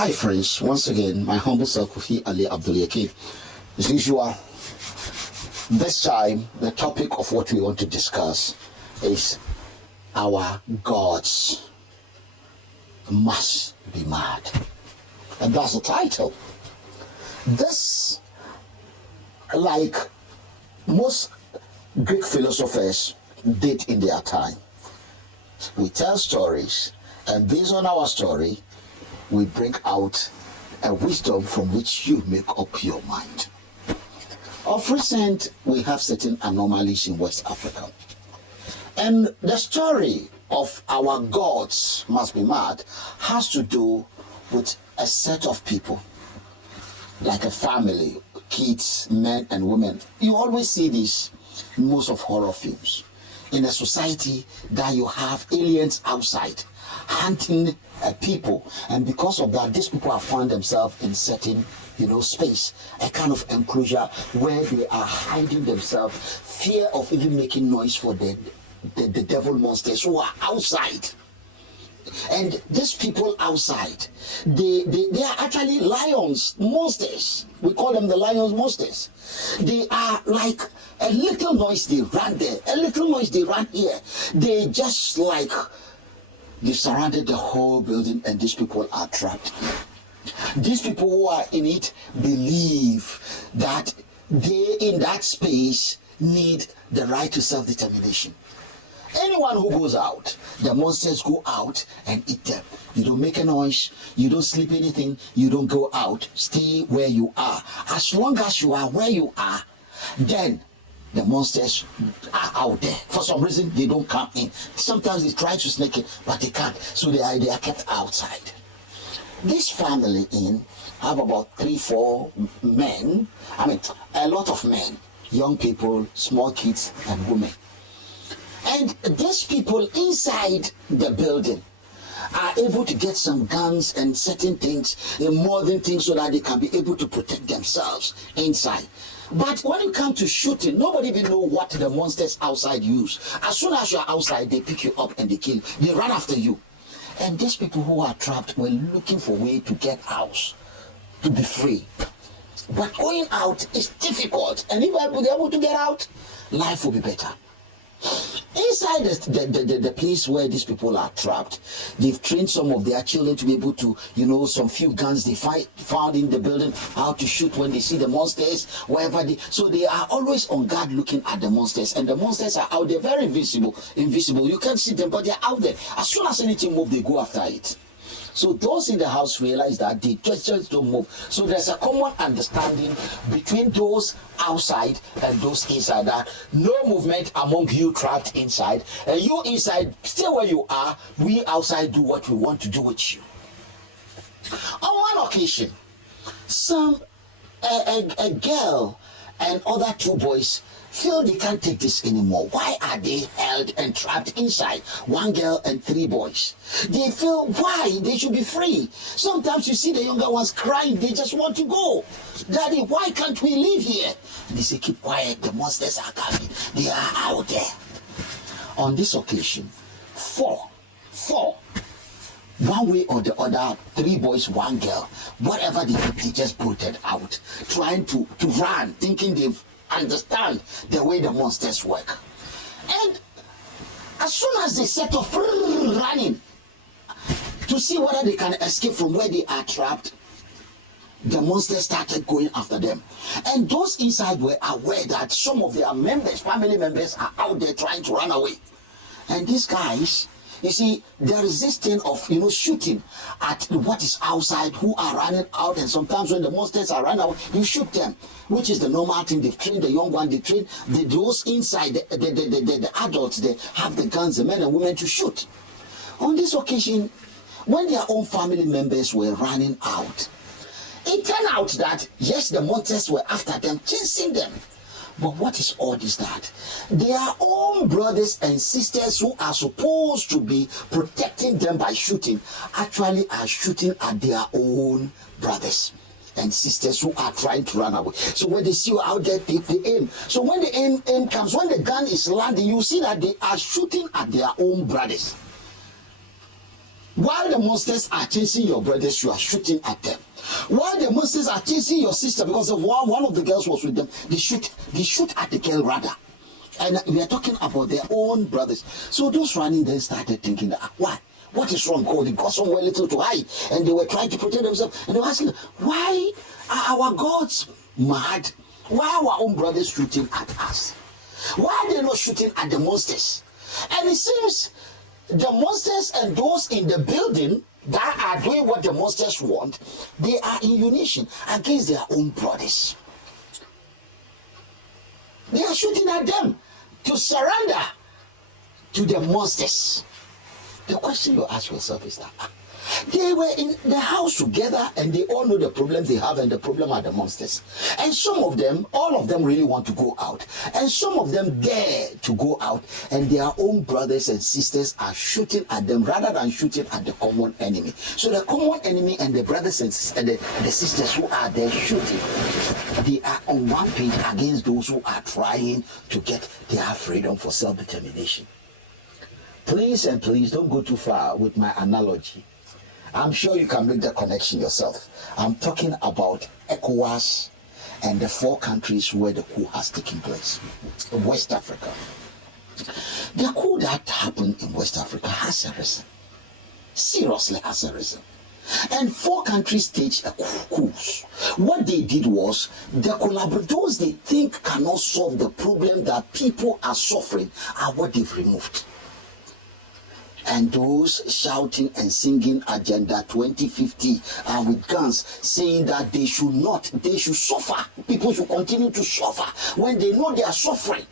Hi friends, once again, my humble self, Kofi Ali Abdul-Yekin. As usual, this time the topic of what we want to discuss is our gods must be mad. And that's the title. This, like most Greek philosophers did in their time, we tell stories, and based on our story, we bring out a wisdom from which you make up your mind. Of recent, we have certain anomalies in West Africa. And the story of our gods must be mad has to do with a set of people, like a family, kids, men and women. You always see this in most of horror films. In a society that you have aliens outside hunting people, and because of that, these people have found themselves in certain space, a kind of enclosure where they are hiding themselves, fear of even making noise for the devil monsters who are outside. And these people outside, they are actually lions, monsters. We call them the lions monsters. They are like a little noise, they run there, a little noise, they run here. They just like they've surrounded the whole building, and these people are trapped. These people who are in it believe that they in that space need the right to self-determination. Anyone who goes out, the monsters go out and eat them. You don't make a noise, you don't sleep anything, you don't go out, stay where you are. As long as you are where you are, then the monsters are out there. For some reason, they don't come in. Sometimes they try to sneak in, but they can't. So they are kept outside. This family have about 3-4 men. I mean, a lot of men, young people, small kids, and women. And these people inside the building are able to get some guns and certain things, modern things, so that they can be able to protect themselves inside. But when it comes to shooting, nobody even know what the monsters outside use. As soon as you're outside, they pick you up and they kill you. They run after you. And these people who are trapped were looking for a way to get out, to be free. But going out is difficult. And if they're able to get out, life will be better. Inside the place where these people are trapped, they've trained some of their children to be able to, some few guns they found in the building, how to shoot when they see the monsters, wherever so they are always on guard looking at the monsters, and the monsters are out there, very invisible. You can't see them, but they're out there. As soon as anything moves, they go after it. So those in the house realize that they just don't move. So there's a common understanding between those outside and those inside, that no movement among you trapped inside, and you inside stay where you are. We outside do what we want to do with you. On one occasion, a girl and other 2 boys feel they can't take this anymore. Why are they held and trapped inside? 1 girl and 3 boys. They feel why they should be free. Sometimes you see the younger ones crying, they just want to go. Daddy, why can't we live here? And they say, keep quiet, the monsters are coming. They are out there. On this occasion, 4, one way or the other, 3 boys, 1 girl, whatever they did, they just bolted out, trying to run, thinking they've understand the way the monsters work. And as soon as they set off running to see whether they can escape from where they are trapped, the monsters started going after them. And those inside were aware that some of their members, family members, are out there trying to run away. And these guys, you see, there is this thing of, shooting at what is outside, who are running out, and sometimes when the monsters are running out, you shoot them, which is the normal thing. They've trained the young one, they train those inside, the adults, they have the guns, the men and women to shoot. On this occasion, when their own family members were running out, it turned out that, yes, the monsters were after them, chasing them. But what is odd is that their own brothers and sisters who are supposed to be protecting them by shooting actually are shooting at their own brothers and sisters who are trying to run away. So when they see you out there, they aim. So when the aim comes, when the gun is landing, you see that they are shooting at their own brothers. While the monsters are chasing your brothers, you are shooting at them. While the monsters are chasing your sister, because one of the girls was with them, they shoot at the girl rather. And we are talking about their own brothers. So those running then started thinking, why? What is wrong? Oh, they got somewhere little to hide. And they were trying to protect themselves. And they were asking, why are our gods mad? Why are our own brothers shooting at us? Why are they not shooting at the monsters? And it seems the monsters and those in the building that are doing what the monsters want, they are in unison against their own brothers. They are shooting at them to surrender to the monsters. The question you ask yourself is that they were in the house together and they all know the problem they have, and the problem are the monsters. And some of them, all of them really want to go out. And some of them dare to go out, and their own brothers and sisters are shooting at them rather than shooting at the common enemy. So the common enemy and the brothers and the sisters who are there shooting, they are on one page against those who are trying to get their freedom for self-determination. Please and please don't go too far with my analogy. I'm sure you can make the connection yourself. I'm talking about ECOWAS and the 4 countries where the coup has taken place in West Africa. The coup that happened in West Africa has arisen. Seriously has arisen. And 4 countries staged a coup. What they did was, the collaborators they think cannot solve the problem that people are suffering are what they've removed. And those shouting and singing Agenda 2050 with guns, saying that they should suffer. People should continue to suffer when they know they are suffering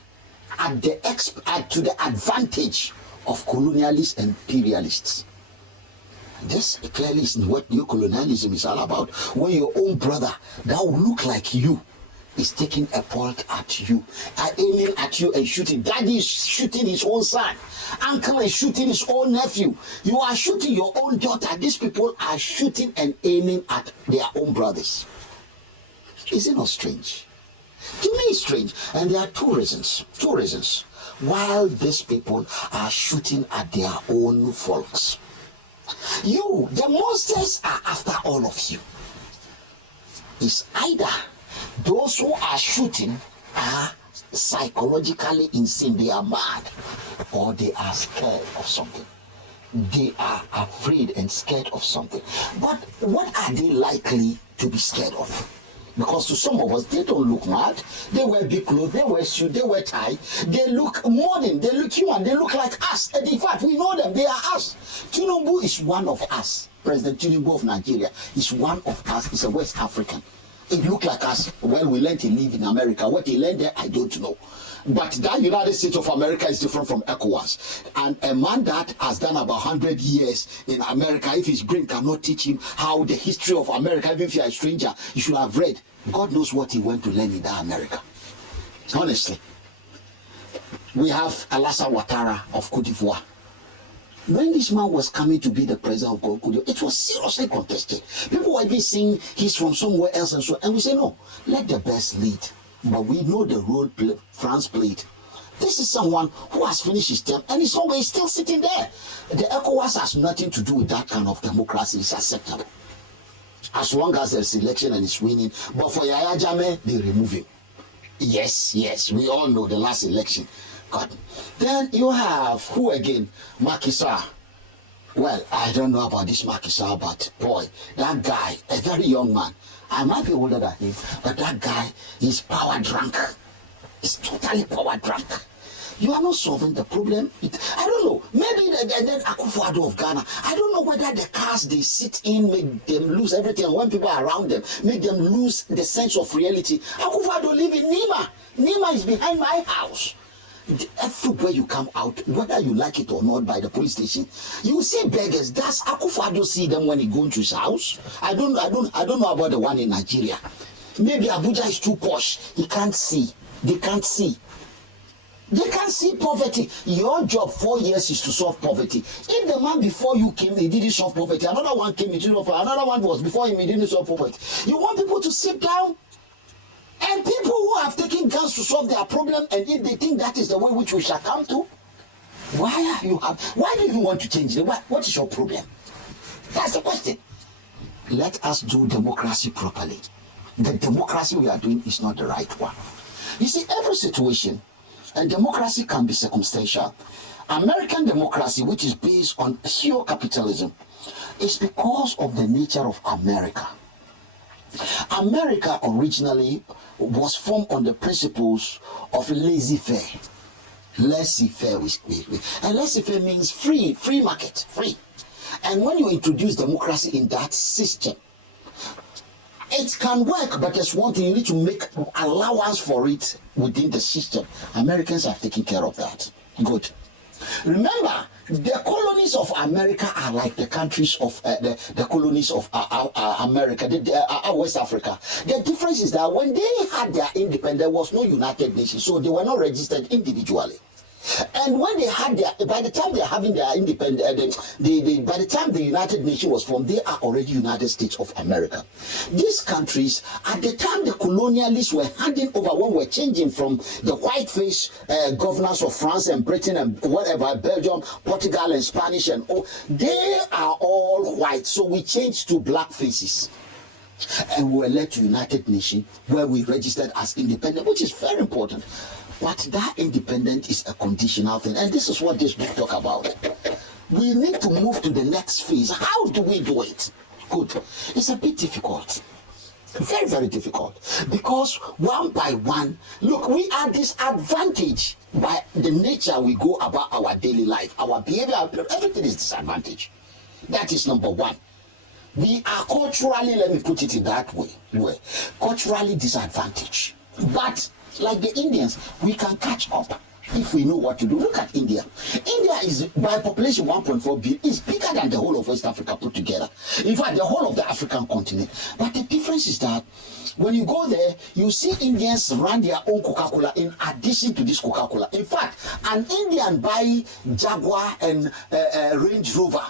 to the advantage of colonialists and imperialists. This clearly is what neocolonialism is all about. When your own brother that will look like you is taking a point at you, aiming at you and shooting. Daddy is shooting his own son. Uncle is shooting his own nephew. You are shooting your own daughter. These people are shooting and aiming at their own brothers. Is it not strange? To me, it's strange. And there are two reasons. While these people are shooting at their own folks, the monsters are after all of you. It's either those who are shooting are psychologically insane, they are mad, or they are scared of something. They are afraid and scared of something. But what are they likely to be scared of? Because to some of us, they don't look mad. They wear big clothes, they wear shoes, they wear tie. They look modern, they look human, they look like us. And in fact, we know them, they are us. Tinubu is one of us. President Tinubu of Nigeria is one of us. He's a West African. It looked like us. Well, we learned to live in America. What he learned there, I don't know. But that United States of America is different from ECOWAS. And a man that has done about 100 years in America, if his brain cannot teach him how the history of America, even if you're a stranger, you should have read. God knows what he went to learn in that America. Honestly. We have Alassane Ouattara of Cote d'Ivoire. When this man was coming to be the president of Cote d'Ivoire, it was seriously contested. People were even saying he's from somewhere else and so. And we say, no, let the best lead. But we know the role France played. This is someone who has finished his term and is always still sitting there. The ECOWAS has nothing to do with that kind of democracy. It's acceptable. As long as there's election and it's winning. But for Yahya Jammeh, they remove him. Yes, we all know the last election. God. Then you have, who again? Macky Sall. Well, I don't know about this Macky Sall, but boy, that guy, a very young man, I might be older than him, but that guy is power drunk. He's totally power drunk. You are not solving the problem. I don't know. Maybe then Akufo-Addo of Ghana. I don't know whether the cars they sit in make them lose everything. And when people are around them, make them lose the sense of reality. Akufo-Addo live in Nima. Nima is behind my house. Everywhere you come out, whether you like it or not, by the police station, you see beggars. Does Akufo-Addo see them when he goes to his house? I don't know about the one in Nigeria. Maybe Abuja is too posh. He can't see. They can't see. They can't see poverty. Your job 4 years is to solve poverty. If the man before you came, he didn't solve poverty. Another one came, he didn't solve poverty. Another one was before him, he didn't solve poverty. You want people to sit down? And people who have taken guns to solve their problem, and if they think that is the way which we shall come to, why do you want to change it? What is your problem? That's the question. Let us do democracy properly. The democracy we are doing is not the right one. You see, every situation, and democracy can be circumstantial. American democracy, which is based on pure capitalism, is because of the nature of America. America originally was formed on the principles of laissez-faire. Laissez-faire, and laissez-faire means free market, free. And when you introduce democracy in that system, it can work, but there's one thing: you need to make allowance for it within the system. Americans have taken care of that. Good. Remember, the colonies of America are like the countries of the colonies of America, West Africa. The difference is that when they had their independence, there was no United Nations, so they were not registered individually. And when they had their, by the time they are having their independence, by the time the United Nations was formed, they are already United States of America. These countries, at the time the colonialists were handing over, when we're changing from the white-faced governors of France and Britain and whatever, Belgium, Portugal and Spanish, and all, they are all white. So we changed to black faces. And we were led to United Nations, where we registered as independent, which is very important. But that independence is a conditional thing, and this is what this book talks about. We need to move to the next phase. How do we do it? Good. It's a bit difficult. Very, very difficult. Because one by one, look, we are disadvantaged by the nature we go about our daily life, our behavior, everything is disadvantaged. That is number one. We are culturally, let me put it in that way, culturally disadvantaged. But like the Indians, we can catch up if we know what to do. Look at India. India is, by population, 1.4 billion. It's bigger than the whole of West Africa put together. In fact, the whole of the African continent. But the difference is that when you go there, you see Indians run their own Coca-Cola in addition to this Coca-Cola. In fact, an Indian buy Jaguar and Range Rover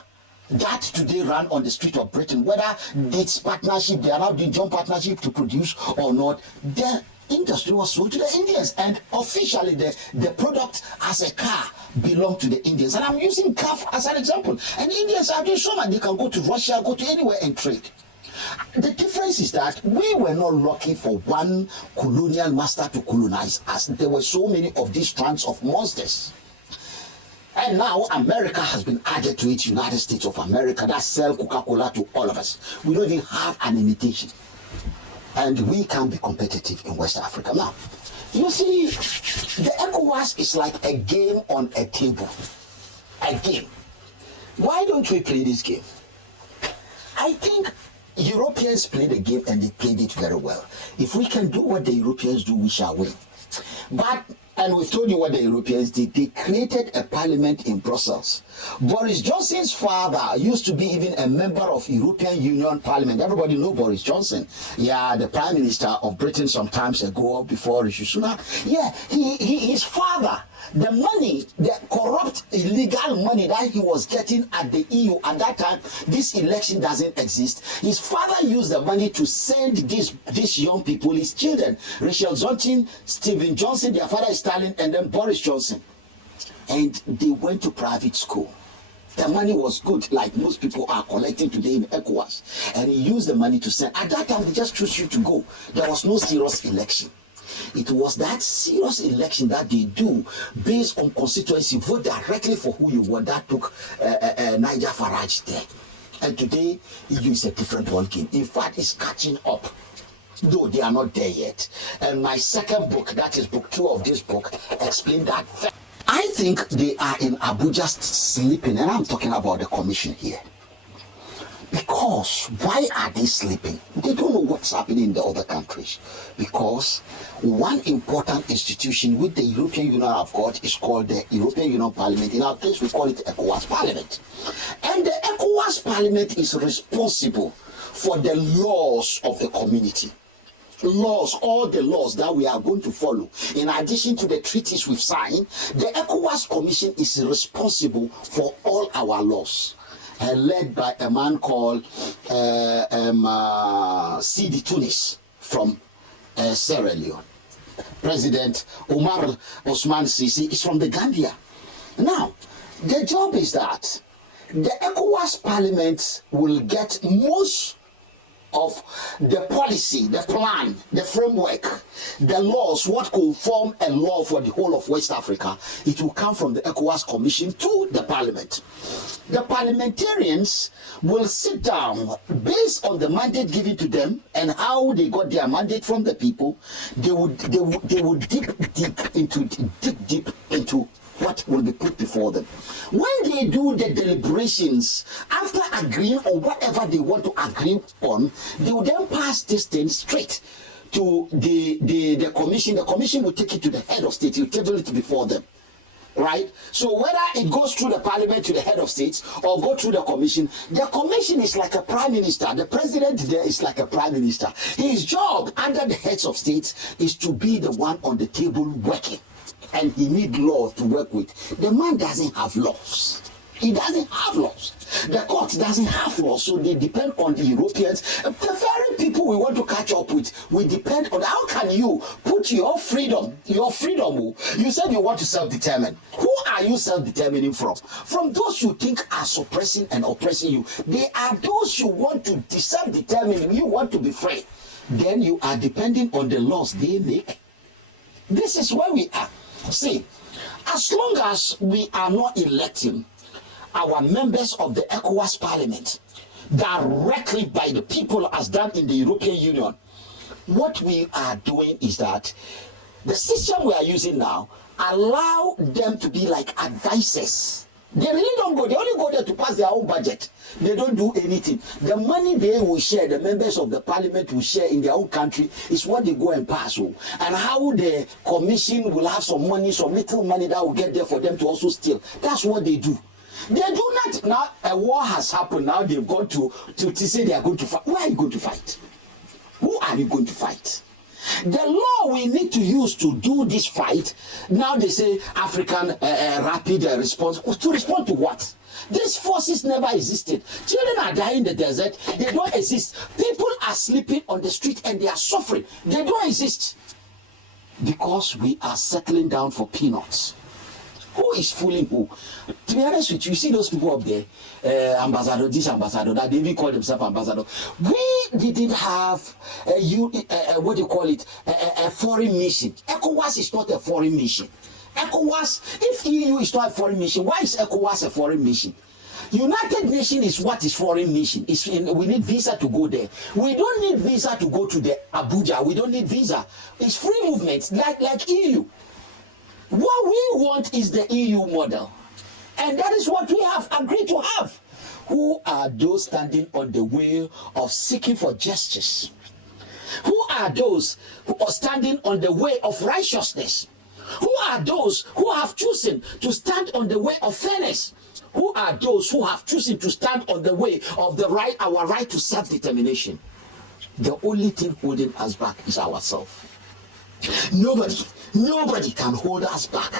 that today run on the street of Britain, whether it's partnership, they are now doing joint partnership to produce or not, the industry was sold to the Indians, and officially the product as a car belonged to the Indians. And I'm using car as an example. And Indians are doing so much. They can go to Russia, go to anywhere and trade. The difference is that we were not lucky for one colonial master to colonize us. There were so many of these strands of monsters. And now America has been added to it, United States of America, that sell Coca-Cola to all of us. We don't even have an imitation. And we can be competitive in West Africa. Now, you see, the ECOWAS is like a game on a table. A game. Why don't we play this game? I think Europeans played the game and they played it very well. If we can do what the Europeans do, we shall win. But, and we've told you what the Europeans did. They created a parliament in Brussels. Boris Johnson's father used to be even a member of European Union Parliament. Everybody know Boris Johnson. Yeah, the Prime Minister of Britain some times ago before Rishi Sunak. Yeah, his father, the money, the corrupt, illegal money that he was getting at the EU at that time, this election doesn't exist. His father used the money to send these young people, his children, Rachel Johnson, Stephen Johnson, their father is Stalin, and then Boris Johnson. And they went to private school. The money was good, like most people are collecting today in ECOWAS. And he used the money to send. At that time, they just chose you to go. There was no serious election. It was that serious election that they do based on constituency, vote directly for who you want. That took Niger Farage there. And today, EU is a different ball game. In fact, it's catching up, though they are not there yet. And my second book, that is book 2 of this book, explain that. I think they are in Abuja sleeping, and I'm talking about the commission here. Because why are they sleeping? They don't know what's happening in the other countries. Because one important institution with the European Union of God is called the European Union Parliament. In our case, we call it ECOWAS Parliament. And the ECOWAS Parliament is responsible for the laws of the community. Laws, all the laws that we are going to follow. In addition to the treaties we've signed, the ECOWAS Commission is responsible for all our laws. Led by a man called Sidi Tunis from Sierra Leone. President Omar Osman Sisi is from the Gambia. Now, the job is that the ECOWAS parliament will get most of the policy, the plan, the framework, the laws, what could form a law for the whole of West Africa. It will come from the ECOWAS Commission to the parliament. The parliamentarians will sit down based on the mandate given to them and how they got their mandate from the people. They would dig deep into what will be put before them. When they do the deliberations, after agreeing on whatever they want to agree on, they will then pass this thing straight to the commission. The commission will take it to the head of state, will table it before them. Right? So whether it goes through the parliament to the head of states or go through the commission is like a prime minister. The president there is like a prime minister. His job under the heads of states is to be the one on the table working. And he needs law to work with. The man doesn't have laws. He doesn't have laws. The court doesn't have laws, so they depend on the Europeans. The very people we want to catch up with, we depend on. How can you put your freedom, you said you want to self-determine. Who are you self-determining from? From those you think are suppressing and oppressing you. They are those you want to self-determine, you want to be free. Then you are depending on the laws they make. This is where we are. See, as long as we are not electing our members of the ECOWAS Parliament directly by the people as done in the European Union, what we are doing is that the system we are using now allow them to be like advisors. They really don't go. They only go there to pass their own budget. They don't do anything. The money they will share, the members of the parliament will share in their own country, is what they go and pass on. And how the commission will have some money, some little money that will get there for them to also steal. That's what they do. They do not. Now a war has happened. Now they've gone to say they are going to fight. Where are you going to fight? Who are you going to fight? The law we need to use to do this fight, now they say African rapid response. To respond to what? These forces never existed. Children are dying in the desert. They don't exist. People are sleeping on the street and they are suffering. They don't exist. Because we are settling down for peanuts. Who is fooling who? To be honest with you, see those people up there, ambassador, this ambassador, that they even call themselves ambassador. We didn't have what do you call it? A foreign mission. ECOWAS is not a foreign mission. ECOWAS, if EU is not a foreign mission, why is ECOWAS a foreign mission? United Nations is what is foreign mission. We need visa to go there. We don't need visa to go to the Abuja. We don't need visa. It's free movement, like EU. What we want is the EU model. And that is what we have agreed to have. Who are those standing on the way of seeking for justice? Who are those who are standing on the way of righteousness? Who are those who have chosen to stand on the way of fairness? Who are those who have chosen to stand on the way of our right to self-determination? The only thing holding us back is ourselves. Nobody can hold us back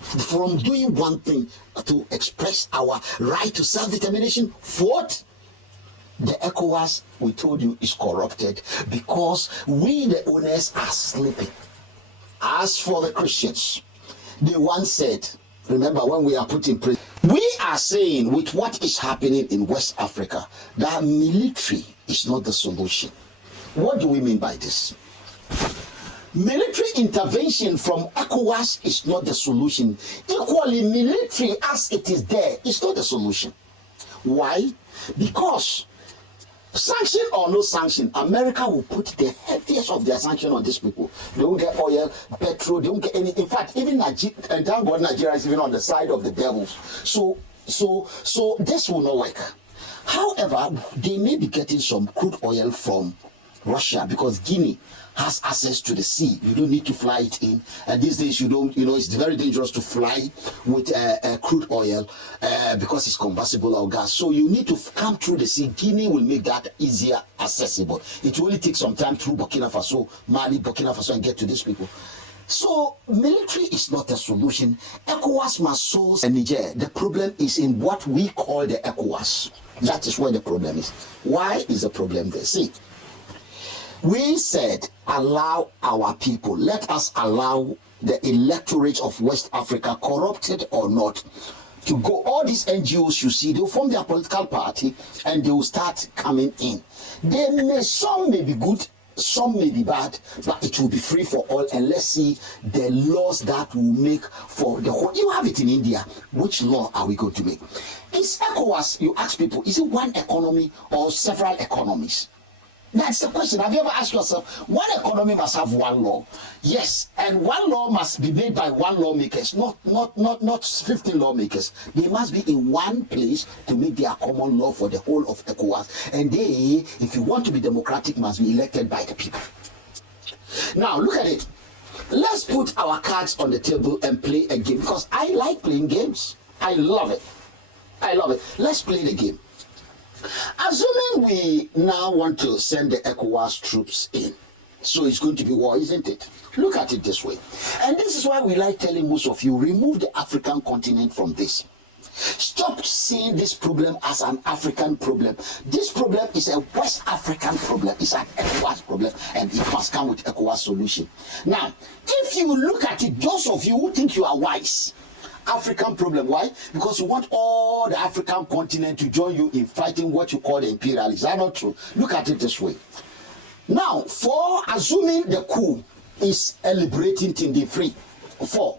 from doing one thing to express our right to self-determination. What? The ECOWAS, we told you, is corrupted because we, the owners, are sleeping. As for the Christians, they once said, remember when we are put in prison, we are saying with what is happening in West Africa, that military is not the solution. What do we mean by this? Military intervention from ECOWAS is not the solution. Equally, military as it is there is not the solution. Why? Because sanction or no sanction, America will put the heaviest of their sanction on these people. They won't get oil, petrol, they won't get any. In fact, even Nigeria, and thank God Nigeria is even on the side of the devils. So this will not work. However, they may be getting some crude oil from Russia because Guinea has access to the sea. You don't need to fly it in, and these days it's very dangerous to fly with crude oil because it's combustible or gas. So you need to come through the sea. Guinea will make that easier accessible. It will only take some time through Burkina Faso, Mali, Burkina Faso, and get to these people. So military is not a solution. ECOWAS must solve Niger. The problem is in what we call the ECOWAS. That is where the problem is. Why is the problem there? See, we said allow our people, let us allow the electorate of West Africa, corrupted or not, to go. All these NGOs you see, they will form their political party and they will start coming in. Some may be good, some may be bad, but it will be free for all. And let's see the laws that will make for the whole. You have it in India. Which law are we going to make? Is ECOWAS, you ask people, is it one economy or several economies? That's the question. Have you ever asked yourself, one economy must have one law? Yes, and one law must be made by one lawmakers, not 15 lawmakers. They must be in one place to make their common law for the whole of ECOWAS. And they, if you want to be democratic, must be elected by the people. Now, look at it. Let's put our cards on the table and play a game, because I like playing games. I love it. I love it. Let's play the game. Assuming we now want to send the ECOWAS troops in, so it's going to be war, isn't it? Look at it this way. And this is why we like telling most of you, remove the African continent from this. Stop seeing this problem as an African problem. This problem is a West African problem. It's an ECOWAS problem, and it must come with ECOWAS solution. Now, if you look at it, those of you who think you are wise, African problem. Why? Because you want all the African continent to join you in fighting what you call the imperialists. Is that not true? Look at it this way. Now, for assuming the coup is a liberating thing, they free. Four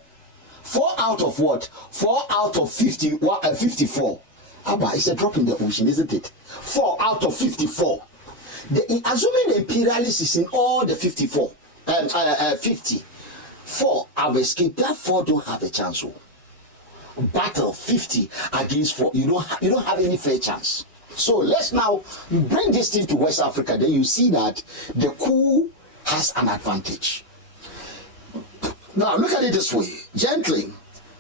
out of what? 4 out of 54. Abba, it's a drop in the ocean, isn't it? 4 out of 54. Assuming the imperialists is in all the 54, 50, 4 have escaped. That 4 don't have a chance. Battle 50 against 4. You don't have any fair chance. So let's now bring this thing to West Africa. Then you see that the coup has an advantage. Now look at it this way, gently.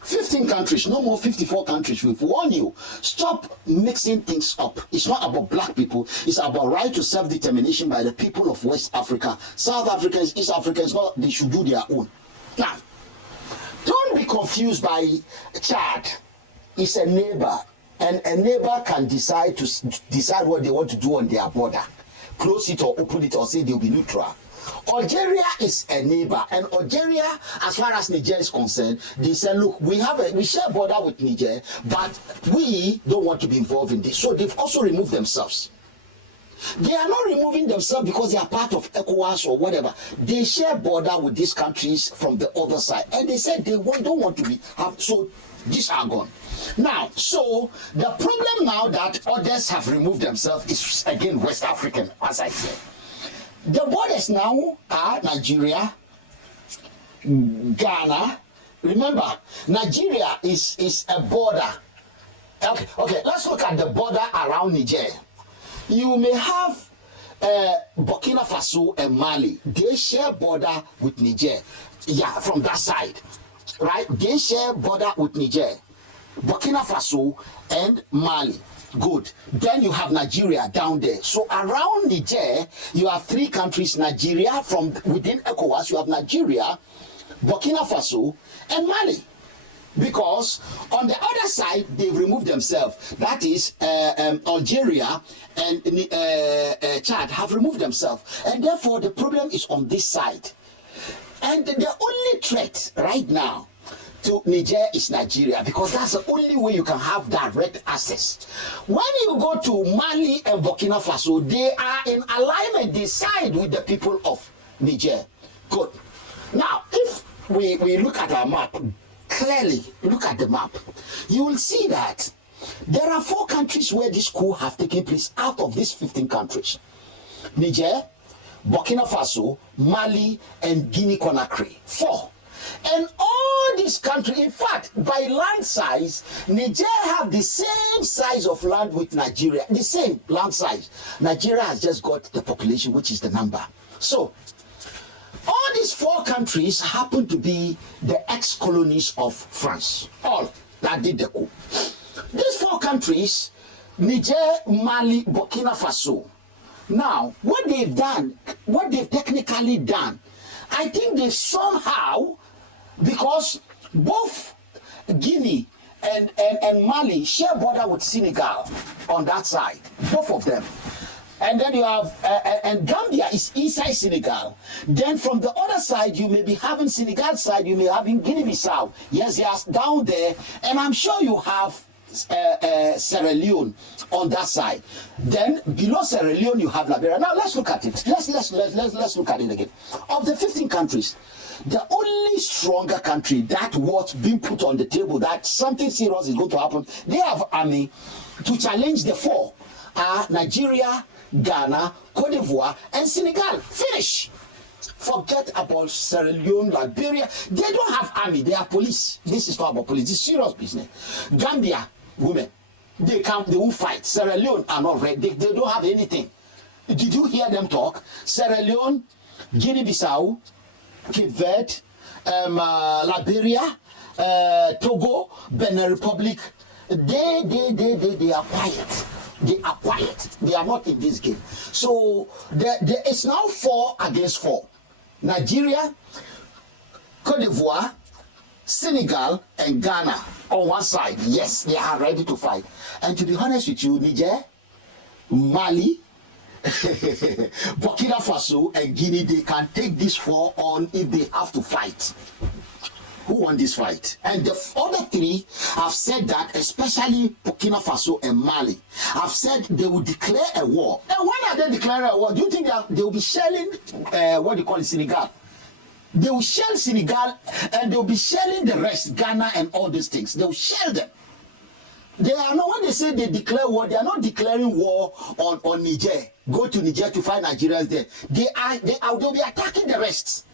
15 countries, no more 54 countries. We've warned you. Stop mixing things up. It's not about black people. It's about right to self-determination by the people of West Africa. South Africans, East Africans, no, they should do their own. Now, don't be confused by Chad. It's a neighbor, and a neighbor can decide what they want to do on their border. Close it or open it or say they'll be neutral. Algeria is a neighbor, and Algeria, as far as Niger is concerned, they said, look, we share a border with Niger, but we don't want to be involved in this. So they've also removed themselves. They are not removing themselves because they are part of ECOWAS or whatever. They share border with these countries from the other side, and they said they don't want to so these are gone. Now, so the problem now that others have removed themselves is again West African, as I said. The borders now are Nigeria, Ghana. Remember, Nigeria is a border. Okay, let's look at the border around Niger. You may have Burkina Faso and Mali. They share border with Niger. Yeah, from that side, right? They share border with Niger, Burkina Faso and Mali. Good. Then you have Nigeria down there. So around Niger, you have 3 countries. Nigeria, from within ECOWAS, you have Nigeria, Burkina Faso, and Mali. Because on the other side, they've removed themselves. That is, Algeria and Chad have removed themselves. And therefore, the problem is on this side. And the only threat right now to Niger is Nigeria, because that's the only way you can have direct access. When you go to Mali and Burkina Faso, they are in alignment. They side with the people of Niger. Good. Now, if we look at our map, clearly look at the map, you will see that there are 4 countries where this coup have taken place out of these 15 countries. Niger, Burkina Faso, Mali, and Guinea-Conakry. 4. And all these countries, in fact, by land size, Niger have the same size of land with Nigeria. The same land size. Nigeria has just got the population, which is the number. So, all these 4 countries happen to be the ex-colonies of France. All that did the coup. These 4 countries, Niger, Mali, Burkina Faso. Now, what they've done, what they've technically done, I think they somehow, because both Guinea and Mali share border with Senegal on that side, both of them. And then you have, and Gambia is inside Senegal. Then from the other side, you may be having Senegal side, you may have in Guinea-Bissau. Yes, yes, down there. And I'm sure you have Sierra Leone on that side. Then below Sierra Leone, you have Liberia. Now let's look at it. Let's look at it again. Of the 15 countries, the only stronger country that what's being put on the table, that something serious is going to happen, they have army to challenge the 4 are Nigeria, Ghana, Cote d'Ivoire, and Senegal. Finish. Forget about Sierra Leone, Liberia. They don't have army, they have police. This is not about police, this is serious business. Gambia, women, they will fight. Sierra Leone are not ready, they don't have anything. Did you hear them talk? Sierra Leone, Guinea-Bissau, Cape Verde, Liberia, Togo, Benin Republic, they are quiet. They are quiet. They are not in this game. So it's now 4 against 4. Nigeria, Cote d'Ivoire, Senegal, and Ghana on one side. Yes, they are ready to fight. And to be honest with you, Niger, Mali, Burkina Faso, and Guinea, they can take this 4 on if they have to fight. Who won this fight? And the other 3 have said that, especially Burkina Faso and Mali, have said they will declare a war. And when are they declaring a war? Do you think that they will be shelling, what do you call it, Senegal? They will shell Senegal and they will be shelling the rest, Ghana and all these things. They will shell them. They are not, when they say they declare war, they are not declaring war on Niger. Go to Niger to find Nigerians there. They'll be attacking the rest.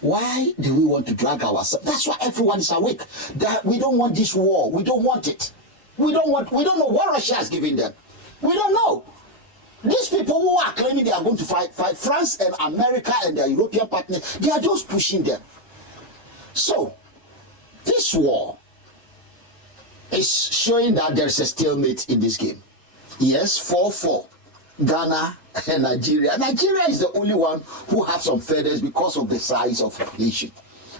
Why do we want to drag ourselves? That's why everyone is awake. That we don't want this war. We don't want it. We don't know what Russia is giving them. We don't know. These people who are claiming they are going to fight France and America and their European partners, they are just pushing them. So, this war is showing that there's a stalemate in this game. Yes, 4-4. Ghana and Nigeria. Nigeria is the only one who have some feathers because of the size of the nation.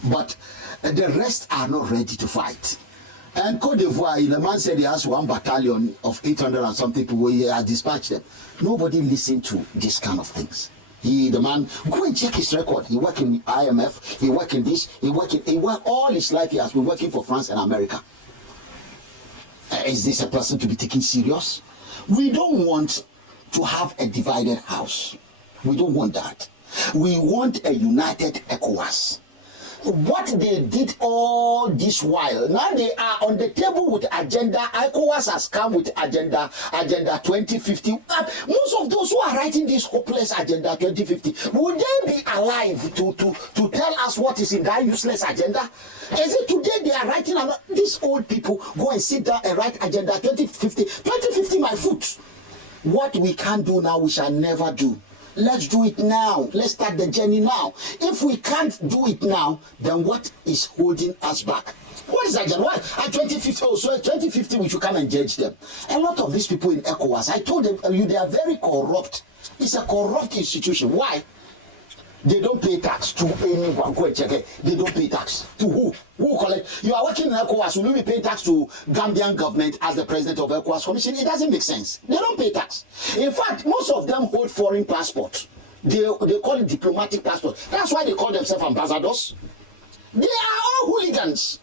But the rest are not ready to fight. And Cote d'Ivoire, the man said he has 1 battalion of 800 and something people, he has dispatched them. Nobody listened to this kind of things. The man, go and check his record. He worked in IMF, he worked in this, he worked all his life he has been working for France and America. Is this a person to be taken serious? We don't want to have a divided house. We don't want that. We want a united ECOWAS. What they did all this while, now they are on the table with agenda. ECOWAS has come with agenda 2050. Most of those who are writing this hopeless agenda 2050, would they be alive to tell us what is in that useless agenda? Is it today they are writing? These old people go and sit down and write agenda 2050. 2050 my foot. What we can't do now, we shall never do. Let's do it now. Let's start the journey now. If we can't do it now, then what is holding us back? What is that? Why at 2050 also? 2050 we should come and judge them. A lot of these people in ECOWAS, I told them, they are very corrupt. It's a corrupt institution. Why? They don't pay tax to anyone. Go and check it. They don't pay tax. To who? Who collect? You are working in ECOWAS. Will you be paying tax to Gambian government as the president of ECOWAS Commission? It doesn't make sense. They don't pay tax. In fact, most of them hold foreign passports. They call it diplomatic passport. That's why they call themselves ambassadors. They are all hooligans.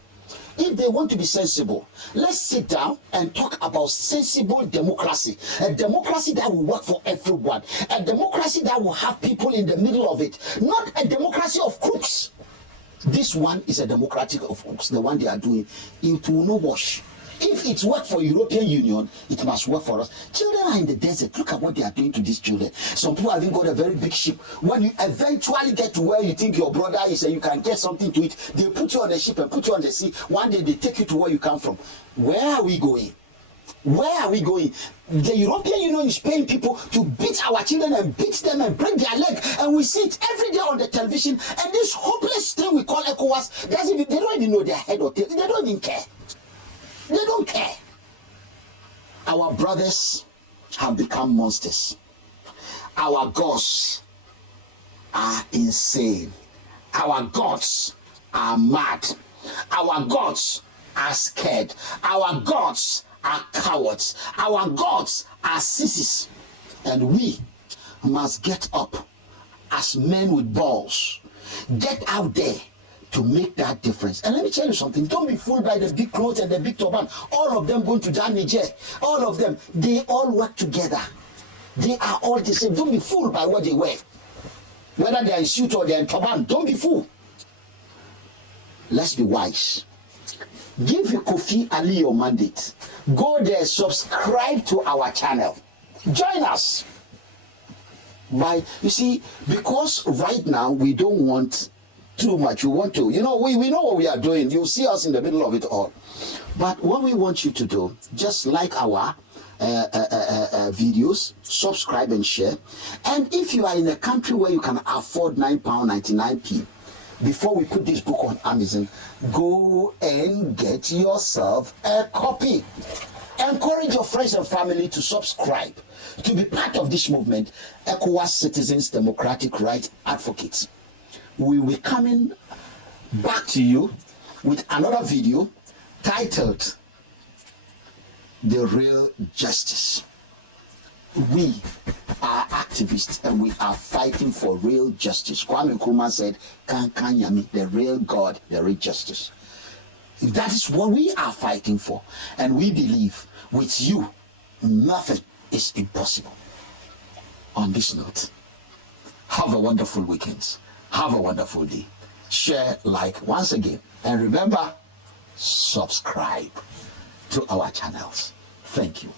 If they want to be sensible, let's sit down and talk about sensible democracy. A democracy that will work for everyone. A democracy that will have people in the middle of it. Not a democracy of crooks. This one is a democracy of crooks. The one they are doing. It will not wash. If it worked for European Union, it must work for us. Children are in the desert. Look at what they are doing to these children. Some people have even got a very big ship. When you eventually get to where you think your brother is and you can get something to eat, they put you on the ship and put you on the sea. One day they take you to where you come from. Where are we going? Where are we going? The European Union is paying people to beat our children and beat them and break their leg. And we see it every day on the television. And this hopeless thing we call ECOWAS, they don't even know their head or tail. They don't even care. They don't care. Our brothers have become monsters. Our gods are insane. Our gods are mad. Our gods are scared. Our gods are cowards. Our gods are sissies. And we must get up as men with balls. Get out there to make that difference. And let me tell you something. Don't be fooled by the big clothes and the big turban. All of them going to Jan Niger. All of them. They all work together. They are all the same. Don't be fooled by what they wear. Whether they are in suit or they are in turban. Don't be fooled. Let's be wise. Give Kofi Ali your mandate. Go there, subscribe to our channel. Join us. You see, because right now we don't want too much. We want to, we know what we are doing. You'll see us in the middle of it all. But what we want you to do, just like our videos, subscribe and share. And if you are in a country where you can afford £9.99, before we put this book on Amazon, go and get yourself a copy. Encourage your friends and family to subscribe, to be part of this movement, ECOWAS Citizens Democratic Rights Advocates. We will be coming back to you with another video titled The Real Justice. We are activists and we are fighting for real justice. Kwame Nkrumah said, Yami, the real God, the real justice. That is what we are fighting for. And we believe with you, nothing is impossible. On this note, have a wonderful weekend. Have a wonderful day. Share, like once again. And remember, subscribe to our channels. Thank you.